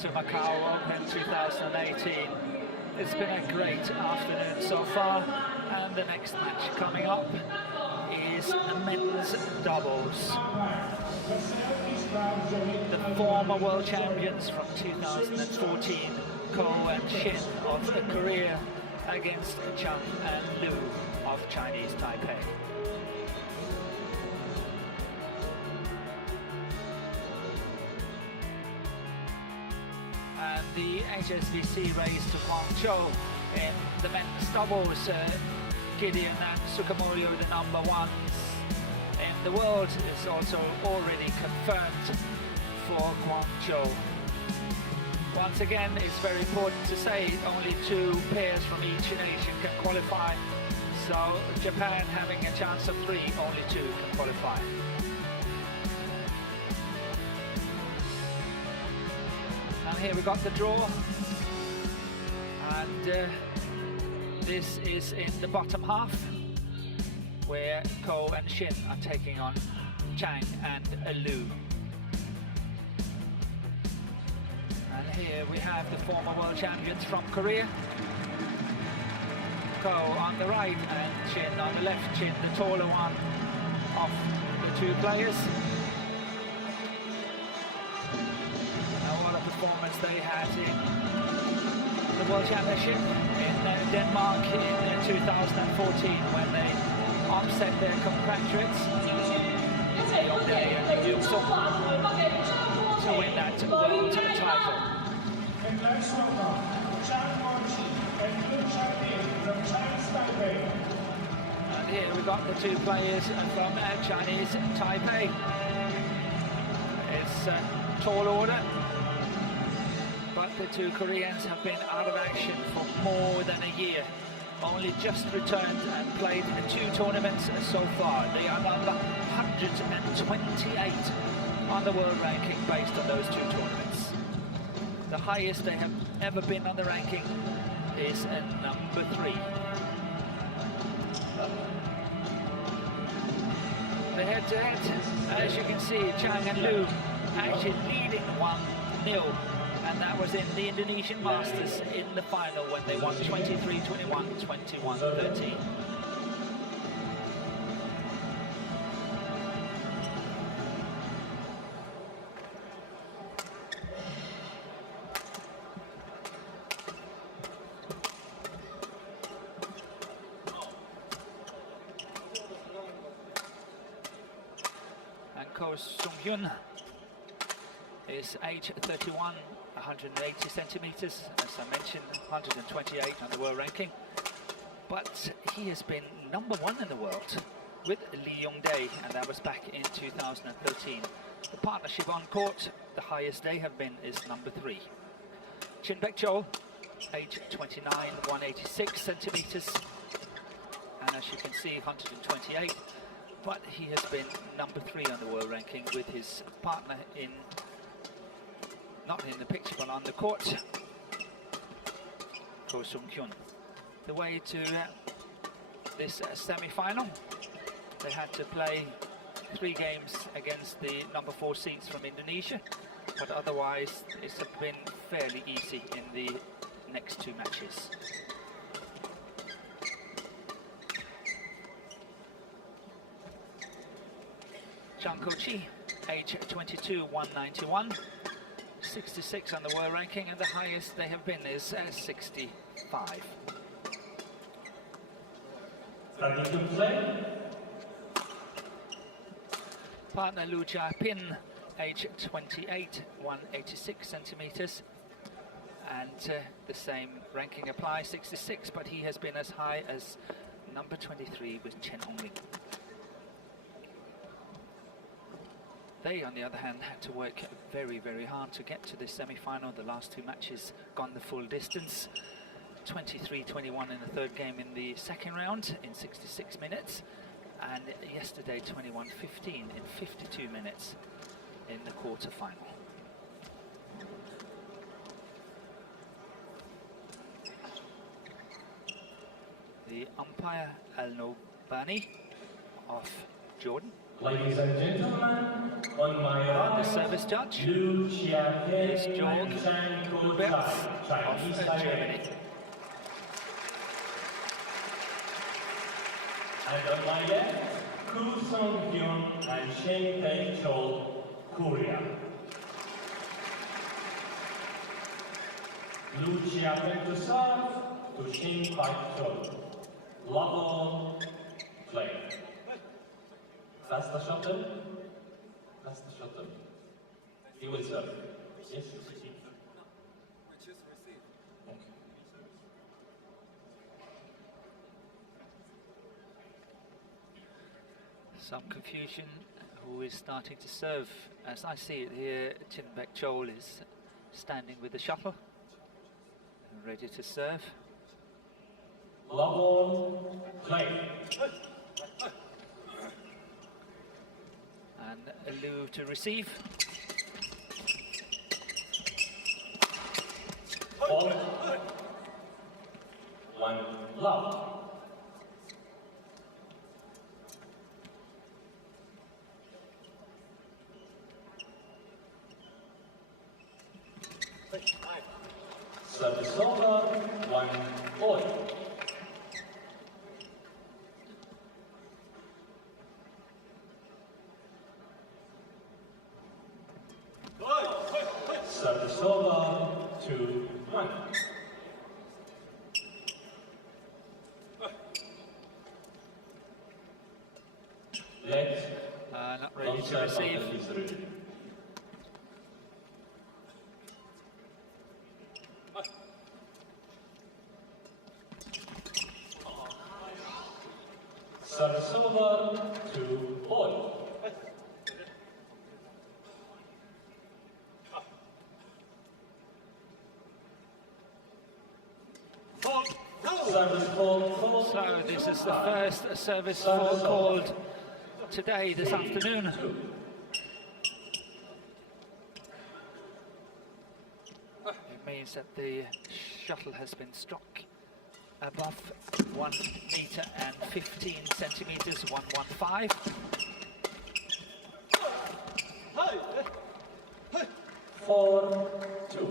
to Macau Open 2018. It's been a great afternoon so far, and the next match coming up is men's doubles. The former world champions from 2014, KOR and SHIN of Korea against CHANG and Lu of Chinese Taipei. And the HSBC race to Guangzhou in the men's doubles, Gideon and Sukamori, the number ones in the world, is also already confirmed for Guangzhou. Once again, it's very important to say only 2 pairs from each nation can qualify. So Japan having a chance of 3, only 2 can qualify. And here we got the draw, and this is in the bottom half, where KOR and SHIN are taking on CHANG and Lu. And here we have the former world champions from Korea. KOR on the right and SHIN on the left. SHIN, the taller one of the 2 players. Performance they had in the World Championship in Denmark in 2014, when they upset their compatriots to win that world title. And here we got the 2 players from Chinese Taipei. It's tall order, but the 2 Koreans have been out of action for more than a year. Only just returned and played in 2 tournaments so far. They are number 128 on the world ranking based on those 2 tournaments. The highest they have ever been on the ranking is number 3. The head-to-head, as you can see, CHANG and Lu actually leading 1-0. And that was in the Indonesian Masters in the final, when they won 23-21, 21-13. And Ko Sung-hyun is age 31, 180 centimeters, as I mentioned, 128 on the world ranking. But he has been number 1 in the world with Lee Yong-dae, and that was back in 2013. The partnership on court, the highest they have been is number 3. Chin Baek-chol, age 29, 186 centimeters, and as you can see, 128. But he has been number 3 on the world ranking with his partner in, not in the picture, but on the court, Ko Sung-hyun. The way to this semi-final, they had to play 3 games against the number 4 seeds from Indonesia, but otherwise it's been fairly easy in the next 2 matches. Chang Ko-chi, age 22, 191. 66 on the world ranking, and the highest they have been is 65. Partner Lu Jia-pin, age 28, 186 centimeters, and the same ranking applies, 66, but he has been as high as number 23 with Chen Hongling. They, on the other hand, had to work very, very hard to get to this semi-final. The last 2 matches gone the full distance. 23-21 in the 3rd game in the 2nd round in 66 minutes. And yesterday, 21-15 in 52 minutes in the quarter-final. The umpire, Al Nobani of Jordan, Ladies and gentlemen, on my right, the service judge is Georg Bertz of Germany. And on my left, Koo Sung-hyun and Shin Tae-chol, Korea. Blue Chia to serve to Shin Tae-chol. Love on, play. Faster shuttle. Faster shuttle. He will serve. Yes. Some confusion who is starting to serve. As I see it here, Shin Tae-chol is standing with the shuttle, ready to serve. Love on, play. And Liu to receive. Ball. 1 love. Service over, 1 all. Service over, 2, 1. Not ready to receive. Service over, 2 all. Service call. So this is the first service fall called today, this afternoon. It means that the shuttle has been struck above 1 meter and 15 centimeters, 115. Four, 2.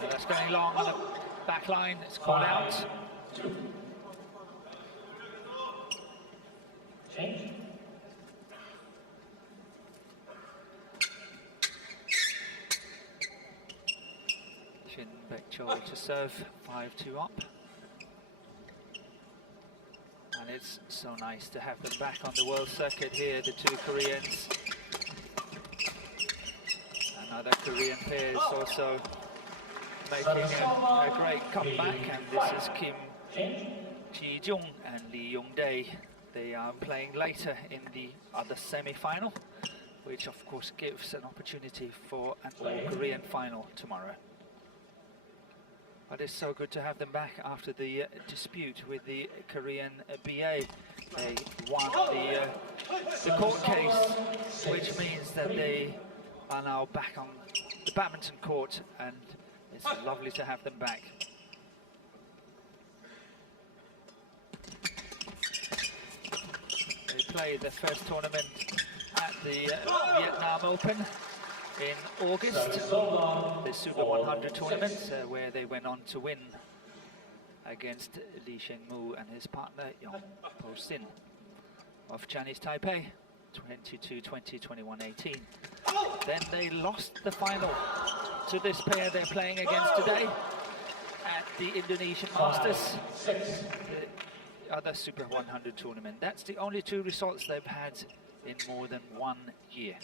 That's going long on the back line, it's called out. 2. Change. Shin Tae-chol to serve, 5-2 up. And it's so nice to have them back on the world circuit here, the two Koreans. Another Korean pair is also making a great comeback, and this is Kim Ji-jung and Lee Young-dae. They are playing later in the other semi-final, which of course gives an opportunity for an all-Korean final tomorrow. But it's so good to have them back after the dispute with the Korean BA. They won the court case, which means that they are now back on the badminton court, and it's lovely to have them back. They played their first tournament at the Vietnam Open in August, the Super 100 tournament, where they went on to win against Lee Sheng-mu and his partner Yong Po-sin of Chinese Taipei, 22-20, 21-18. Then they lost the final to this pair they're playing against today at the Indonesian Masters, the other Super 100 tournament. That's the only two results they've had in more than 1 year.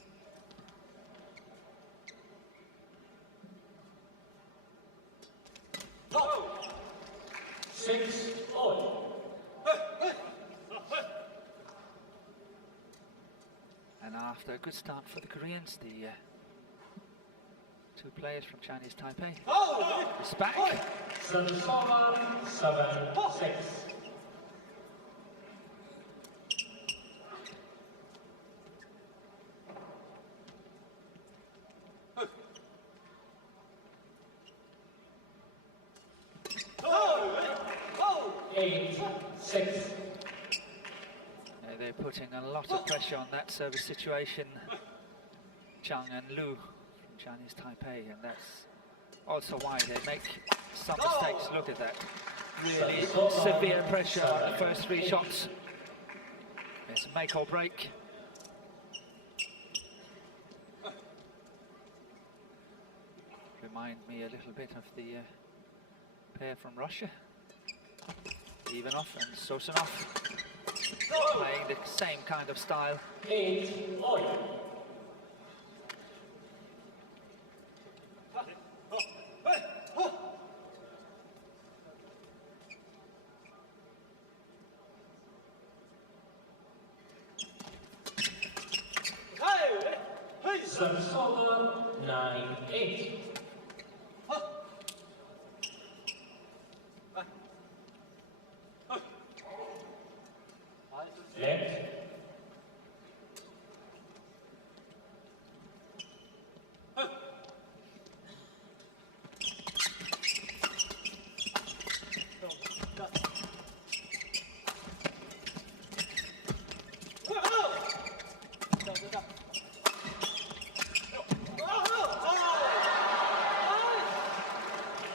And after a good start for the Koreans, the two players from Chinese Taipei is back. 7-6. 8-6. They're putting a lot of pressure on that service situation, Chang and Lu from Chinese Taipei, and that's also why they make some mistakes. Look at that. Really severe pressure on the first 3 shots. It's a make or break. Remind me a little bit of the pair from Russia. Ivanov and Sosunov. Playing the same kind of style. 8-0. Service over 9-8. Left.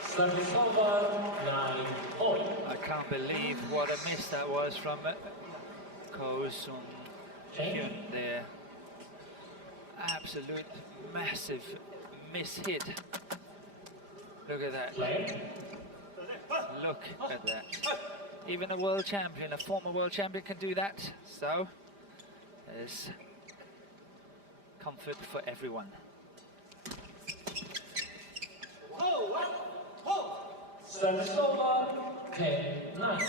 Service over 9-0. I can't believe what a miss that was from Ko Sung-hyun there. Absolute massive miss hit. Look at that. Look at that. Even a world champion, a former world champion, can do that. So there's comfort for everyone. Service over 10-9.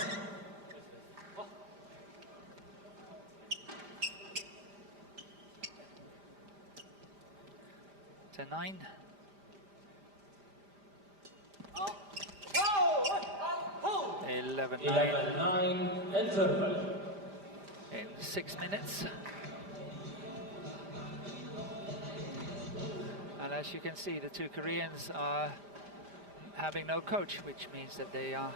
To 9. Oh. 11-9 interval. in 6 minutes. And as you can see, the 2 Koreans are having no coach, which means that they are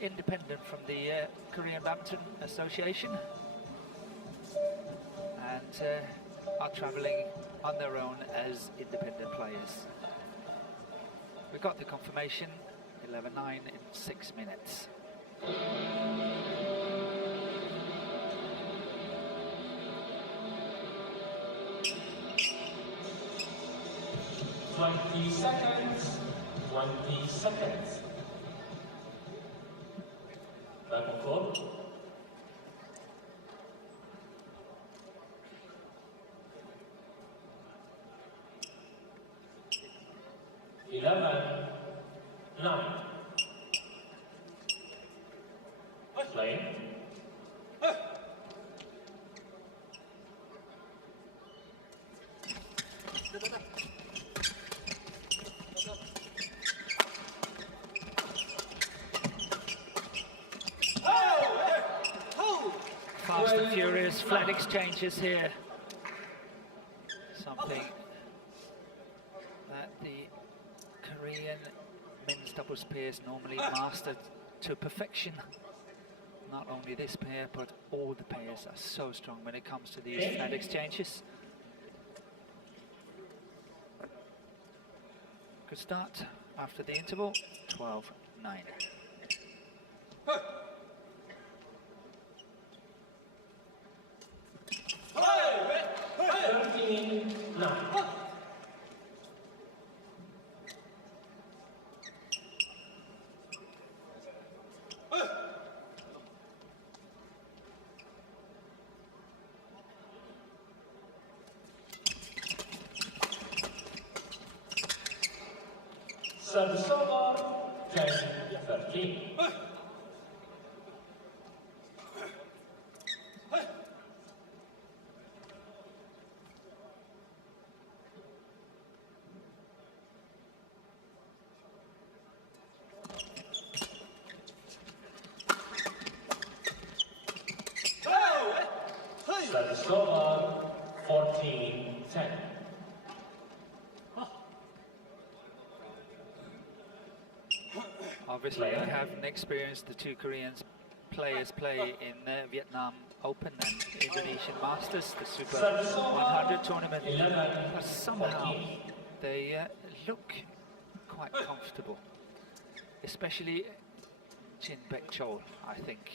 independent from the Korean Badminton Association and are traveling on their own as independent players. We got the confirmation, 11-9 in 6 minutes. 20 seconds. 20 seconds. Back and forth. Playing. Fast and furious flat exchanges here. Something that the Korean men's doubles pairs normally mastered to perfection. Not only this pair, but all the pairs are so strong when it comes to these flat exchanges. Good start after the interval, 12-9. 13-9. Service over, 10-13. Service over, 14-10. Obviously, I haven't experienced the two Koreans players play in the Vietnam Open and Indonesian Masters, the Super 100 tournament, but somehow they look quite comfortable, especially Chin Baek Chol, I think.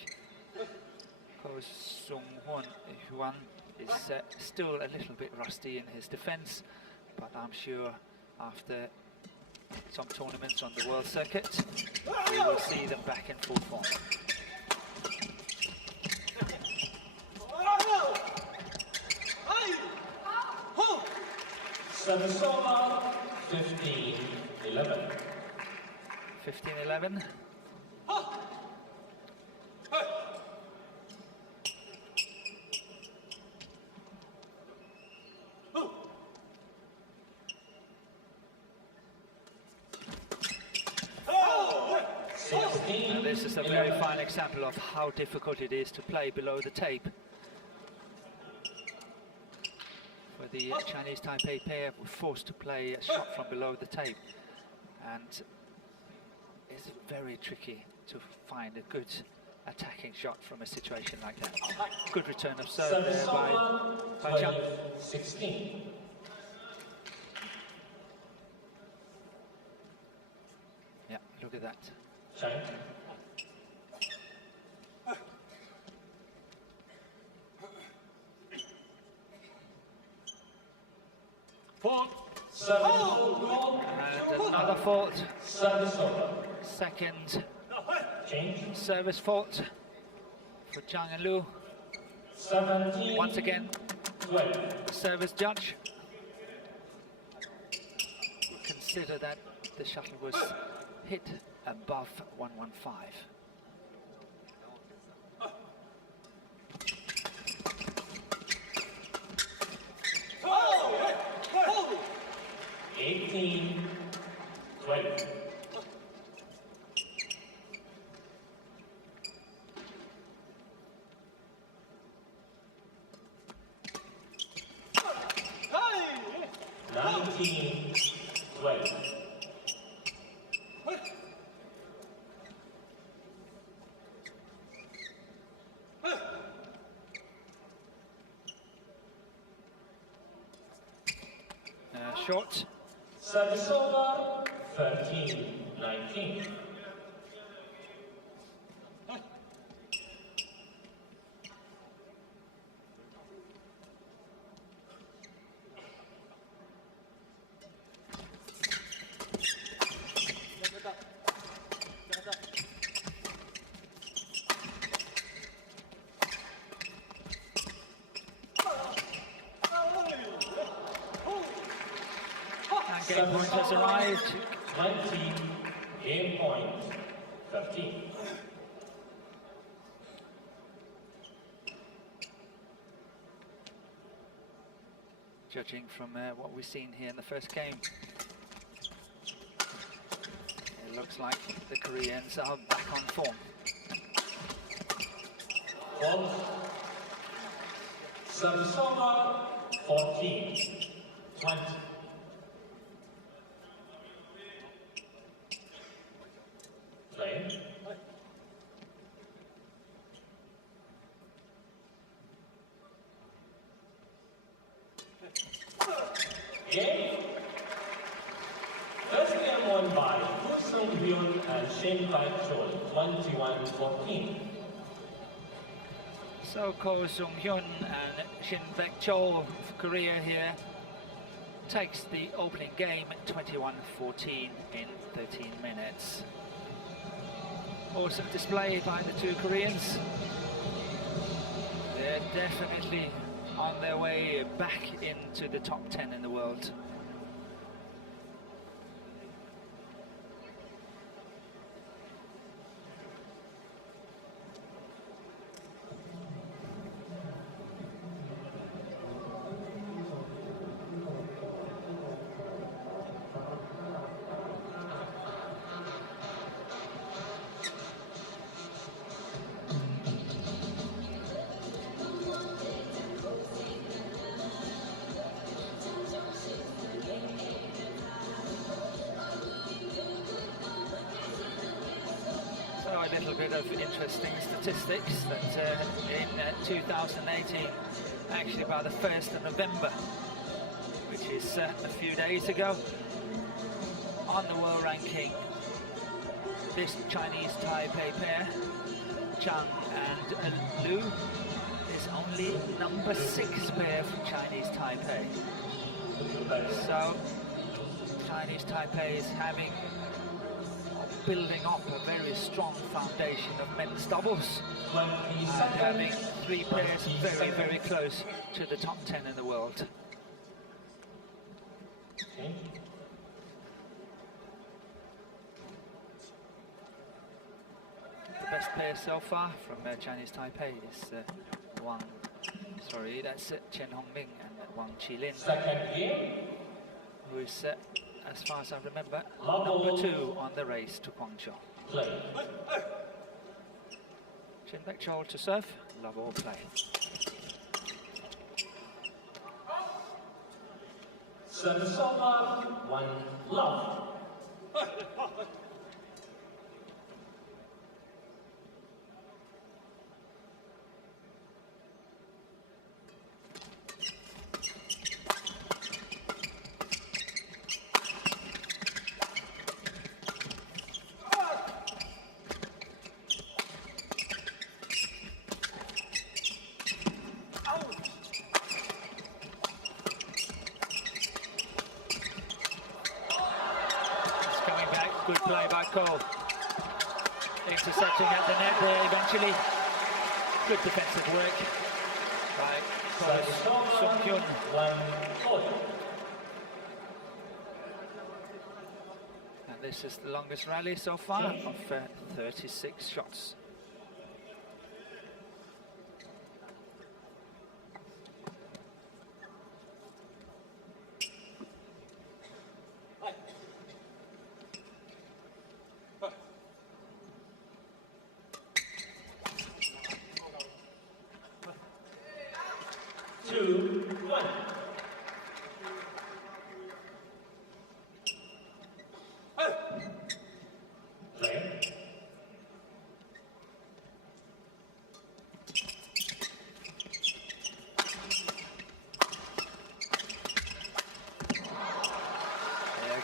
Ko Sung Hyun is still a little bit rusty in his defense, but I'm sure after some tournaments on the world circuit, we will see them back in full form. Service-over, 15-11. 15-11. And this is a very fine example of how difficult it is to play below the tape. For the Chinese Taipei pair, were forced to play a shot from below the tape, and it's very tricky to find a good attacking shot from a situation like that. Good return of serve there by Chang. 16. Yeah, look at that. Chang. Fault. And another fault. Service over. Second Change. service fault for Zhang and Lu. 17. Once again, 12. service judge consider that the shuttle was hit above 115. 18, 12. Short. Service over, 13, 19. Game point has arrived. 20, game point, 13. Judging from what we've seen here in the first game, it looks like the Koreans are back on form. Service over, 14, 20. Play. Game. First game won by Ko Sung Hyun and SHIN Chol, 21-14. So Ko Sung Hyun and Shin Baek Chol of Korea here takes the opening game at 21-14 in 13 minutes. Awesome display by the two Koreans. They're definitely on their way back into the top 10 in the world. little bit of interesting statistics that in 2018, actually by the 1st of November, which is a few days ago, on the world ranking, this Chinese Taipei pair, Chang and Liu, is only number 6 pair from Chinese Taipei. So Chinese Taipei is building up a very strong foundation of men's doubles and having 3 pairs very, very close to the top 10 in the world. The best pair so far from Chinese Taipei is that's Chen Hongming and Wang Qilin, who is, as far as I remember, number 2 on the race to Guangzhou. Chen Bek-chol to serve, love all play. Service over, 1 love. Good play by Cole. Intercepting at the net there eventually. Good defensive work by Sung Kyun. And this is the longest rally so far of 36 shots.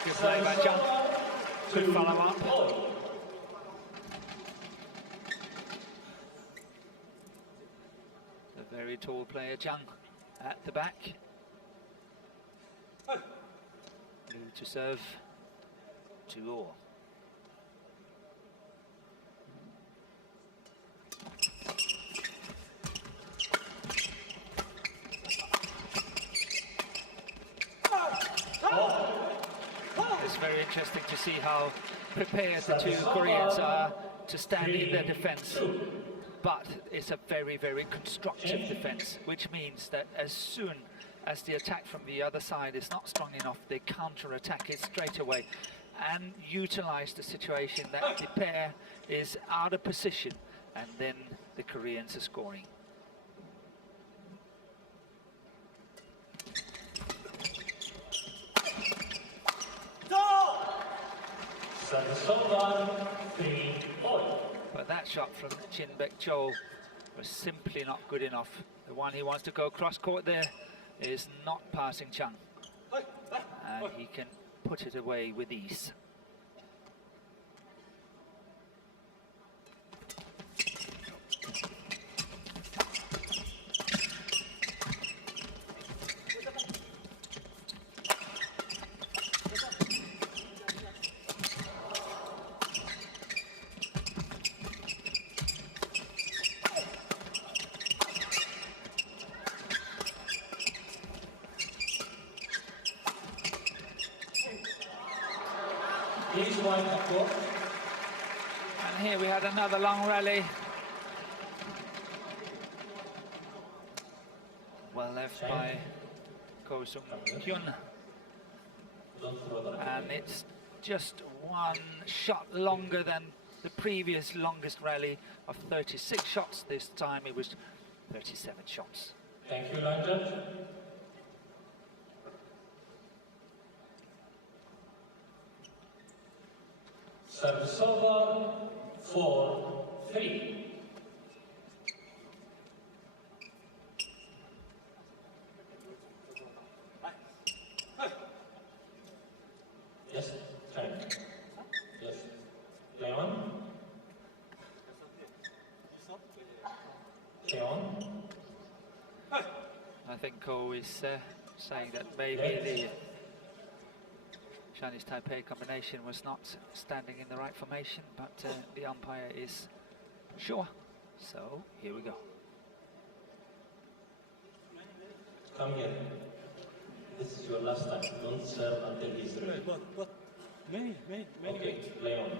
Good play by Chang. Good follow-up. The very tall player Chang at the back. Liu to serve. 2-all. It's very interesting to see how prepared the 2 Koreans are to stand in their defense. But it's a very, very constructive defense, which means that as soon as the attack from the other side is not strong enough, they counter-attack it straight away and utilize the situation that the pair is out of position, and then the Koreans are scoring. But that shot from Chen Bek-chol was simply not good enough. The one he wants to go cross-court there is not passing Chang. And he can put it away with ease. And here we had another long rally. Well left by Ko Sung-kyun. And it's just 1 shot longer than the previous longest rally of 36 shots. This time it was 37 shots. Thank you, London. Service over, 4 3. Yes, Chang. Yes. Play on. Play on. I think Ko is saying that maybe the Chinese Taipei combination was not standing in the right formation, but the umpire is sure. So here we go. Come here. This is your last time. Don't serve until he's ready. But many Okay, play on.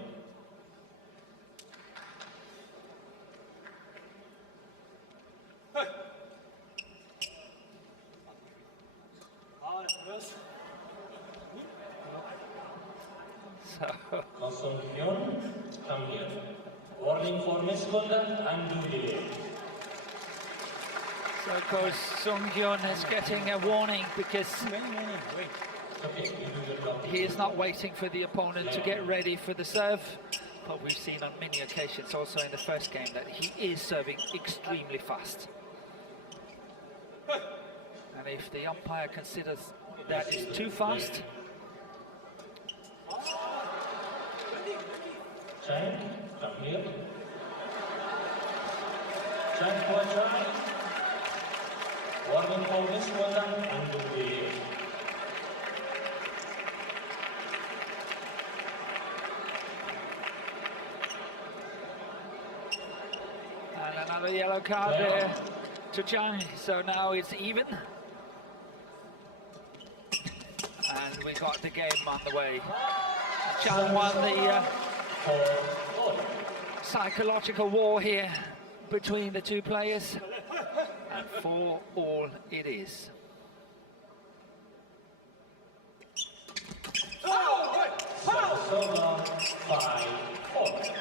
yes. So Consumption, come here. Warning for misconduct and due delay. So Ko Sung-hyun is getting a warning because Wait. Okay, you do your job. he is not waiting for the opponent to get ready for the serve. But we've seen on many occasions, also in the first game, that he is serving extremely fast. And if the umpire considers that is too fast, Chang, come here. Chang for a try. Warning for misconduct and due delay. and another yellow card there to Chang. So now it's even. And we got the game on the way. Chang won the psychological war here between the two players. And 4-all it is. Sarasota 5-4.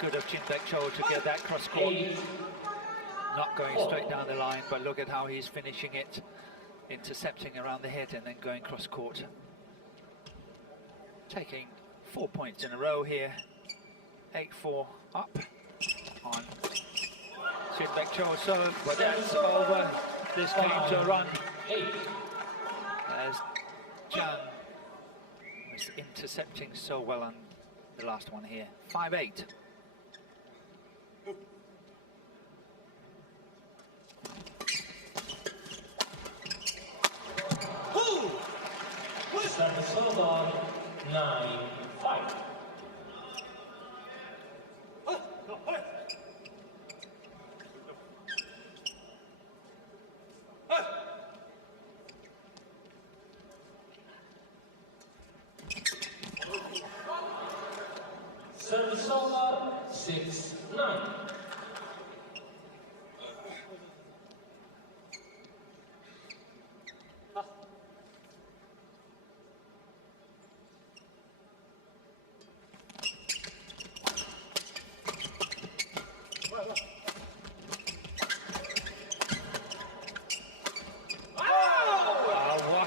Good of Jin Baek-cho to get that cross court. Not going straight down the line, but look at how he's finishing it. Intercepting around the head and then going cross court. Taking 4 points in a row here. 8-4 up on Jin Baek-cho. So, but that's over. This came to a run as Chang was intercepting so well on the last one here. 5-8. Sarasota 9-5. Sarasota 6-9.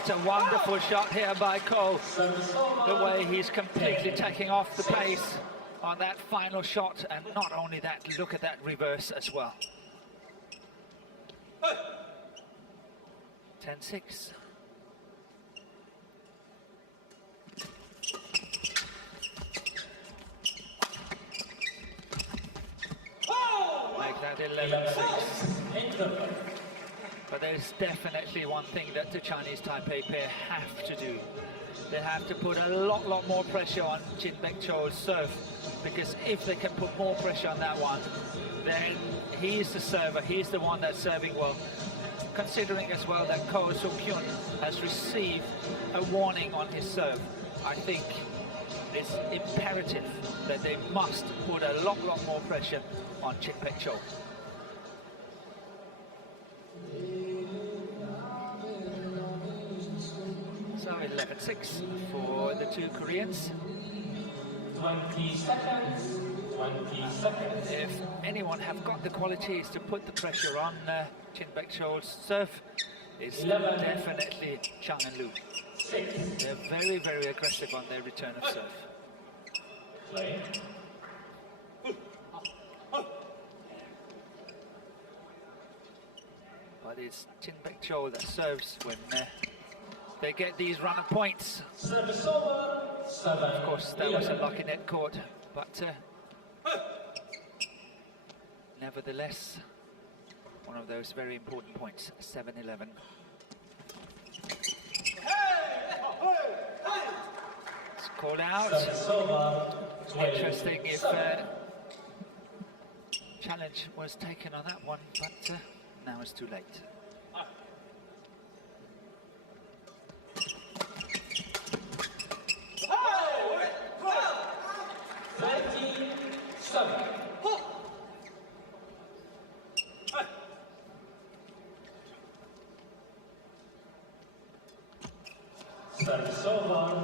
What a wonderful shot here by Ko. The way he's completely taking off the pace on that final shot, and not only that, look at that reverse as well. 10-6. Make that 11-6. But there's definitely one thing that the Chinese Taipei pair have to do. They have to put a lot more pressure on Jin Baekcheol's serve, because if they can put more pressure on that one, then he's the server, he's the one that's serving well. Considering as well that Ko Sung-hyun has received a warning on his serve, I think it's imperative that they must put a lot more pressure on Jin Baekcheol. So 11-6 for the two Koreans. 20 seconds. 20 seconds. If anyone have got the qualities to put the pressure on Jin Baekcheol's serve, it's definitely Chang and Lu. 6. They're very aggressive on their return of serve. Play. But it's Jin Baekcheol that serves when they get these run of points. Service over. 7. Of course, that was a lucky net court, but nevertheless, one of those very important points, 7-11. It's called out. Service over. Interesting if challenge was taken on that one, but now it's too late. Service over.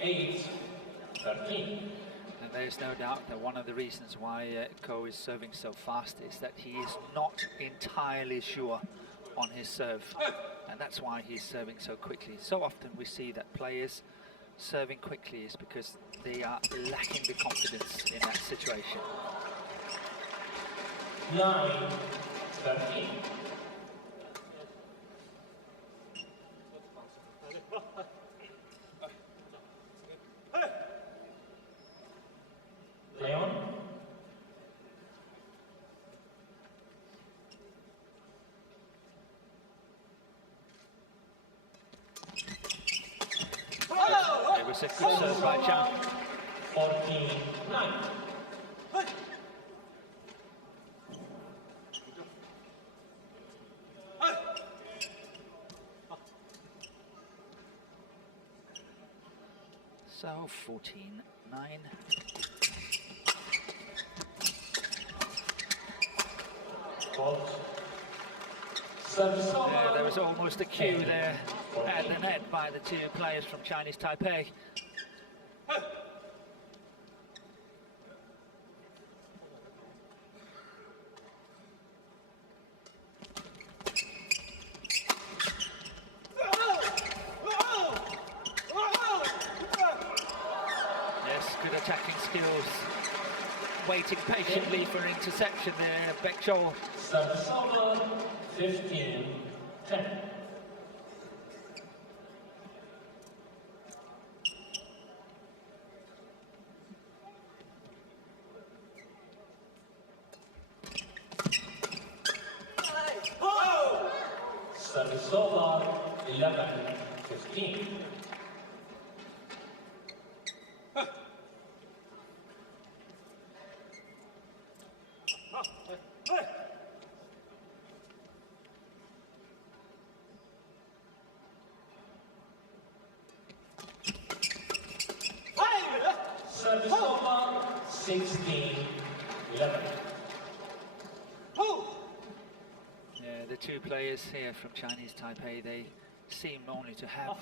8-13. And there's no doubt that one of the reasons why Ko is serving so fast is that he is not entirely sure on his serve, and that's why he's serving so quickly. So often we see that players serving quickly is because they are lacking the confidence in that situation. 9-13. Leon. It was a good serve by Chang. 14-9. So 14-9. There was almost a cue there at the net by the two players from Chinese Taipei. Yes, good attacking skills. Waiting patiently for interception there, Baekcheol. Service over. 15-10. Service over. 11-15. Service over. 16-11. Yeah, the two players here from Chinese Taipei, they seem only to have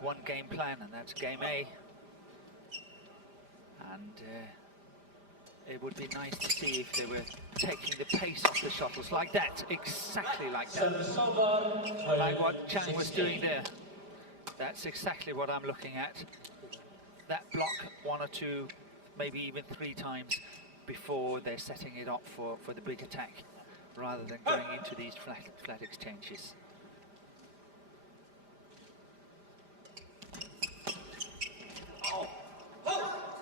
one game plan, and that's game A. And it would be nice to see if they were taking the pace off the shuttles like that, exactly like that. Service over. Like what Chang was doing there. That's exactly what I'm looking at. That block 1 or 2, maybe even 3 times before they're setting it up for the big attack, rather than going into these flat exchanges.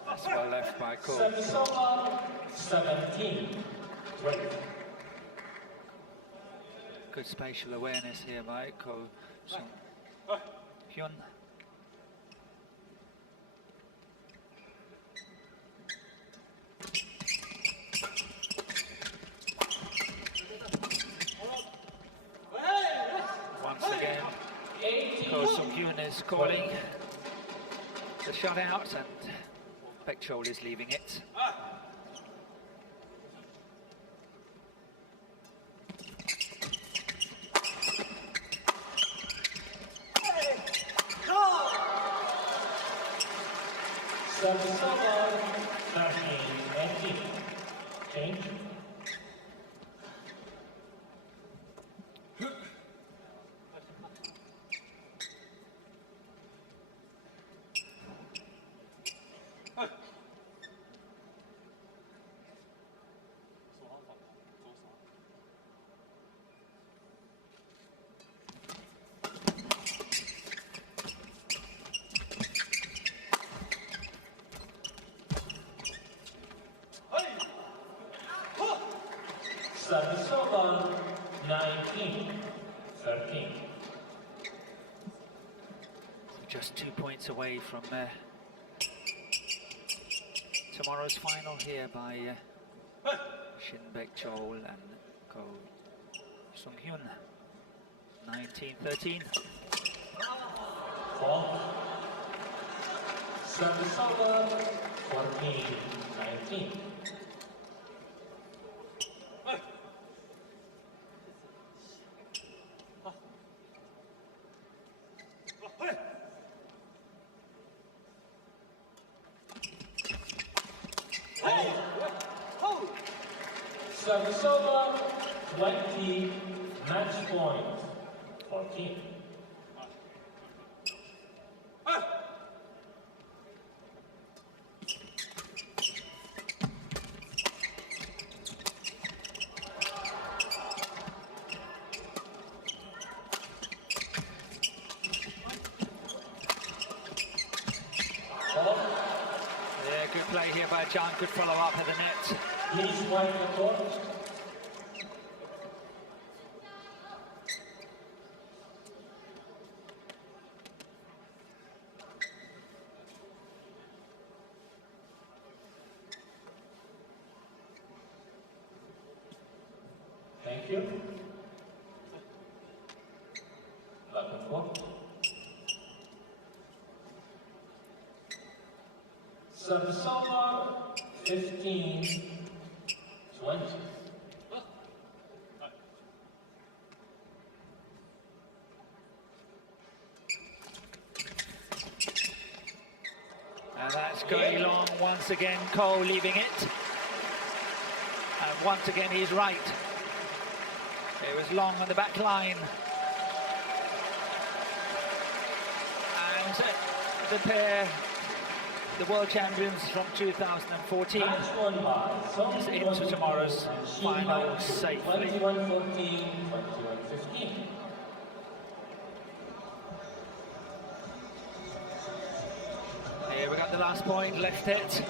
That's well left by Ko. Service over. 17-20. Good spatial awareness here by Ko Sung-hyun. Once again, Ko Sung-hyun is calling the shutout, and Baek Chol is leaving it. Service over, 13-18. Change. Service over, 19-13. Just 2 points away from tomorrow's final here by Shin Baek Chol and Ko Sung-hyun. 19-13. Service over, 14-19. Service over, 20, match point, 14. Yeah, good play here by Chang, good follow up at the net. Please wipe the court. Thank you. Back and forth. Service over, 15-20. And that's going long once again, Ko leaving it. And once again he's right. It was long on the back line. And the pair, the world champions from 2014, is into tomorrow's final safely. 21-14, 21-15. Here we got the last point, left hit.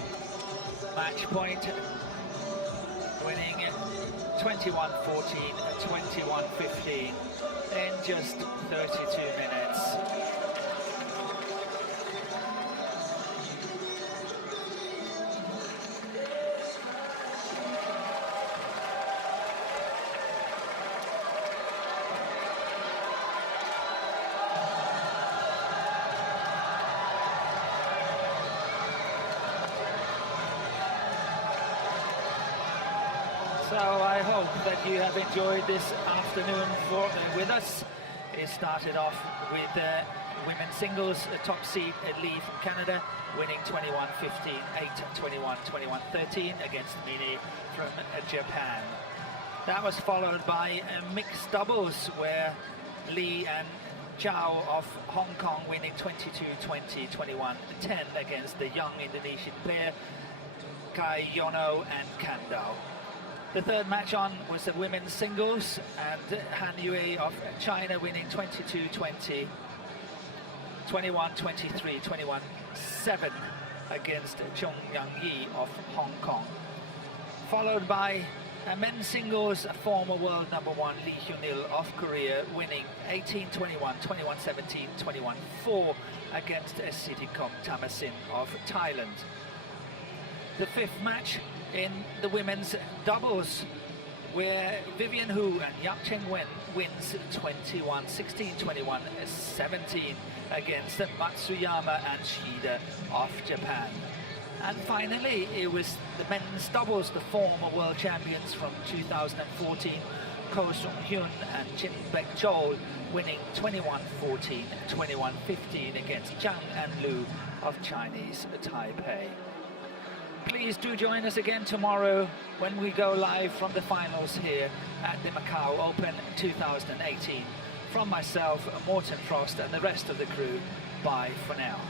Match point, winning 21-14, 21-15 in just 32 minutes. So I hope that you have enjoyed this afternoon with us. It started off with women's singles, top seed Lee from Canada, winning 21-15, 8-21, 21-13 against Mini from Japan. That was followed by mixed doubles where Lee and Chow of Hong Kong winning 22-20, 21-10 against the young Indonesian pair Kai Yono and Kandao. The third match on was the women's singles, and Han Yue of China winning 22-20, 21-23, 21-7 against Chung Yang Yi of Hong Kong. Followed by men's singles, former world #1 Lee Hyun-il of Korea, winning 18-21, 21-17, 21-4 against Sittikom Tamasin of Thailand. The fifth match in the women's doubles, where Vivian Hu and Yap Cheng Wen wins 21-16, 21-17 against Matsuyama and Shida of Japan. And finally, it was the men's doubles, the former world champions from 2014, Ko Sung-hyun and Jin Baek-chol, winning 21-14, 21-15 against Zhang and Lu of Chinese Taipei. Please do join us again tomorrow when we go live from the finals here at the Macau Open 2018. From myself, Morten Frost, and the rest of the crew, bye for now.